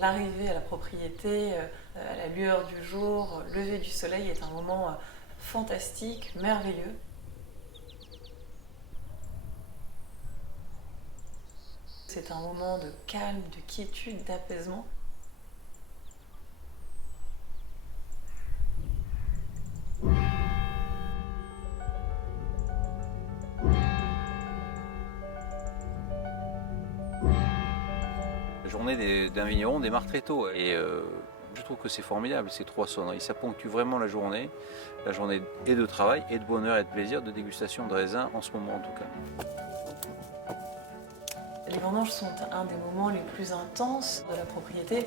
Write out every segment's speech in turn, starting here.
L'arrivée à la propriété, à la lueur du jour, lever du soleil est un moment fantastique, merveilleux. C'est un moment de calme, de quiétude, d'apaisement. La journée d'un vigneron démarre très tôt et je trouve que c'est formidable, ces trois sonneries. Ça ponctue vraiment la journée et de travail, et de bonheur et de plaisir, de dégustation de raisins en ce moment en tout cas. Les vendanges sont un des moments les plus intenses de la propriété,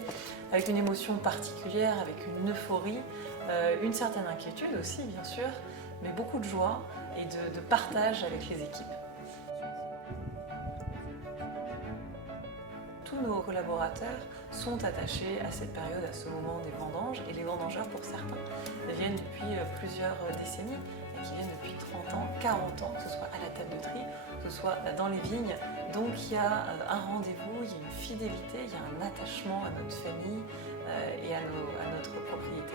avec une émotion particulière, avec une euphorie, une certaine inquiétude aussi bien sûr, mais beaucoup de joie et de partage avec les équipes. Tous nos collaborateurs sont attachés à cette période, à ce moment des vendanges, et les vendangeurs, pour certains, viennent depuis plusieurs décennies, et qui viennent depuis 30 ans, 40 ans, que ce soit à la table de tri, que ce soit dans les vignes. Donc il y a un rendez-vous, il y a une fidélité, il y a un attachement à notre famille et à notre propriété.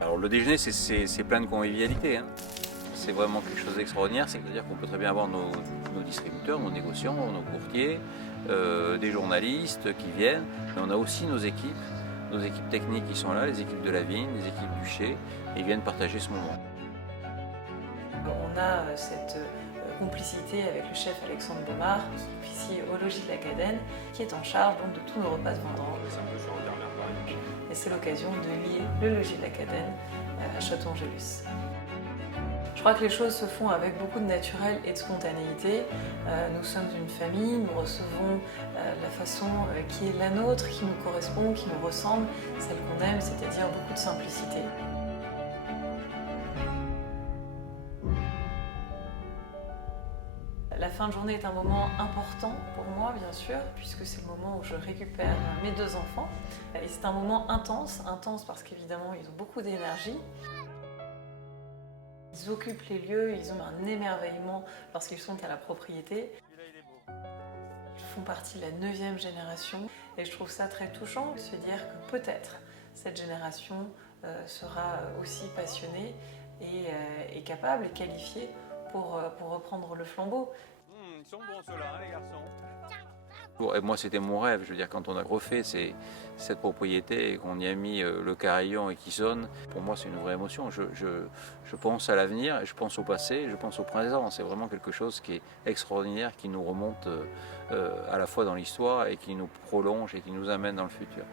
Alors le déjeuner, c'est plein de convivialité, hein. C'est vraiment quelque chose d'extraordinaire, c'est-à-dire qu'on peut très bien avoir nos distributeurs, nos négociants, nos courtiers, des journalistes qui viennent, mais on a aussi nos équipes techniques qui sont là, les équipes de la vigne, les équipes du chai, et ils viennent partager ce moment. On a cette complicité avec le chef Alexandre Baumard, qui est ici au logis de la Cadenne, qui est en charge donc, de tous nos repas de vendange. Et c'est l'occasion de lier le logis de la Cadenne à Château-Angélus. Je crois que les choses se font avec beaucoup de naturel et de spontanéité. Nous sommes une famille, nous recevons la façon qui est la nôtre, qui nous correspond, qui nous ressemble, celle qu'on aime, c'est-à-dire beaucoup de simplicité. La fin de journée est un moment important pour moi, bien sûr, puisque c'est le moment où je récupère mes deux enfants. Et c'est un moment intense parce qu'évidemment, ils ont beaucoup d'énergie. Ils occupent les lieux, ils ont un émerveillement lorsqu'ils sont à la propriété. Ils font partie de la 9e génération et je trouve ça très touchant de se dire que peut-être cette génération sera aussi passionnée et capable et qualifiée pour reprendre le flambeau. Ils sont bons ceux-là, hein, les garçons. Et moi, c'était mon rêve. Je veux dire, quand on a refait cette propriété et qu'on y a mis le carillon et qui sonne, pour moi, c'est une vraie émotion. Je pense à l'avenir, je pense au passé, je pense au présent. C'est vraiment quelque chose qui est extraordinaire, qui nous remonte à la fois dans l'histoire et qui nous prolonge et qui nous amène dans le futur.